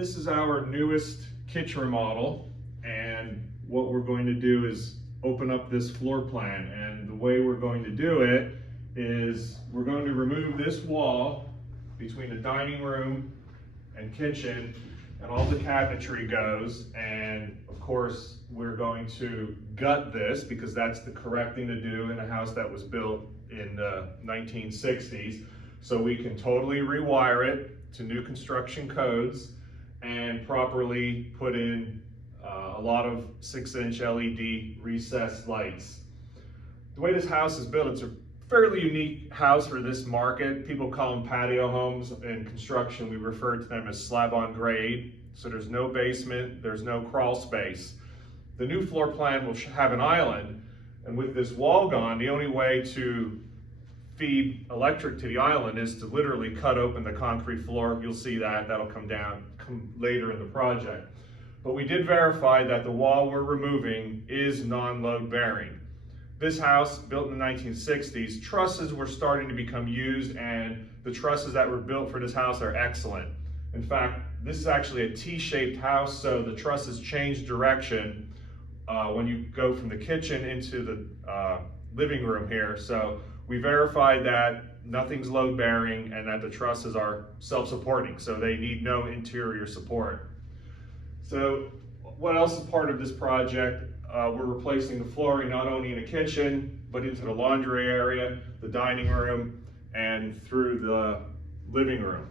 This is our newest kitchen remodel, and what we're going to do is open up this floor plan. And the way we're going to do it is we're going to remove this wall between the dining room and kitchen, and all the cabinetry goes. And of course, we're going to gut this because that's the correct thing to do in a house that was built in the 1960s. So we can totally rewire it to new construction codes and properly put in a lot of 6-inch LED recessed lights. The way this house is built, it's a fairly unique house for this market. People call them patio homes. In construction, we refer to them as slab on grade. So there's no basement, there's no crawl space. The new floor plan will have an island, and with this wall gone, the only way to feed electric to the island is to literally cut open the concrete floor. You'll see that'll come later in the project. But we did verify that the wall we're removing is non-load bearing. This house, built in the 1960s, trusses were starting to become used, and the trusses that were built for this house are excellent. In fact, this is actually a T-shaped house, so the trusses change direction when you go from the kitchen into the living room here. So we verified that nothing's load bearing and that the trusses are self-supporting, so they need no interior support. So what else is part of this project? We're replacing the flooring not only in the kitchen, but into the laundry area, the dining room, and through the living room.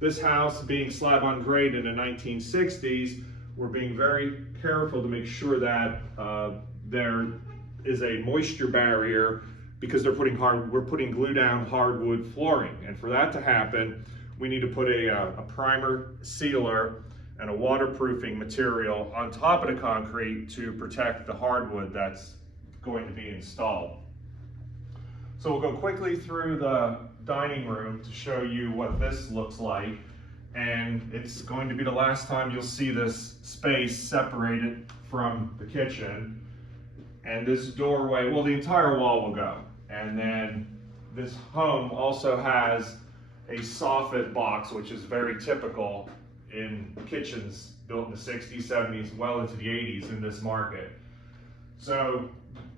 This house being slab on grade in the 1960s, we're being very careful to make sure that there is a moisture barrier, because we're putting glue down hardwood flooring. And for that to happen, we need to put a primer sealer and a waterproofing material on top of the concrete to protect the hardwood that's going to be installed. So we'll go quickly through the dining room to show you what this looks like. And it's going to be the last time you'll see this space separated from the kitchen. And this doorway, well, the entire wall will go. And then this home also has a soffit box, which is very typical in kitchens built in the 60s, 70s, well into the 80s in this market. So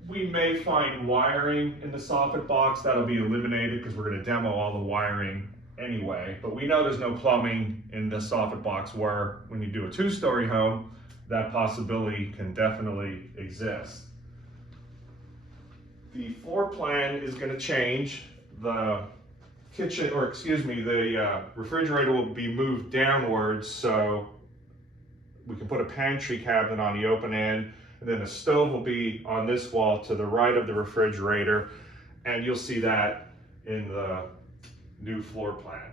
we may find wiring in the soffit box. That'll be eliminated because we're going to demo all the wiring anyway. But we know there's no plumbing in the soffit box, where when you do a 2-story home, that possibility can definitely exist. The floor plan is going to change. The kitchen, or excuse me, the refrigerator will be moved downwards, so we can put a pantry cabinet on the open end, and then the stove will be on this wall to the right of the refrigerator, and you'll see that in the new floor plan.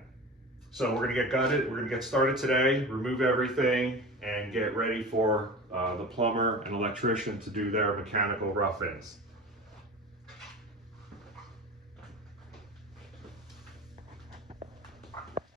So we're going to get gutted, we're going to get started today, remove everything, and get ready for the plumber and electrician to do their mechanical rough-ins.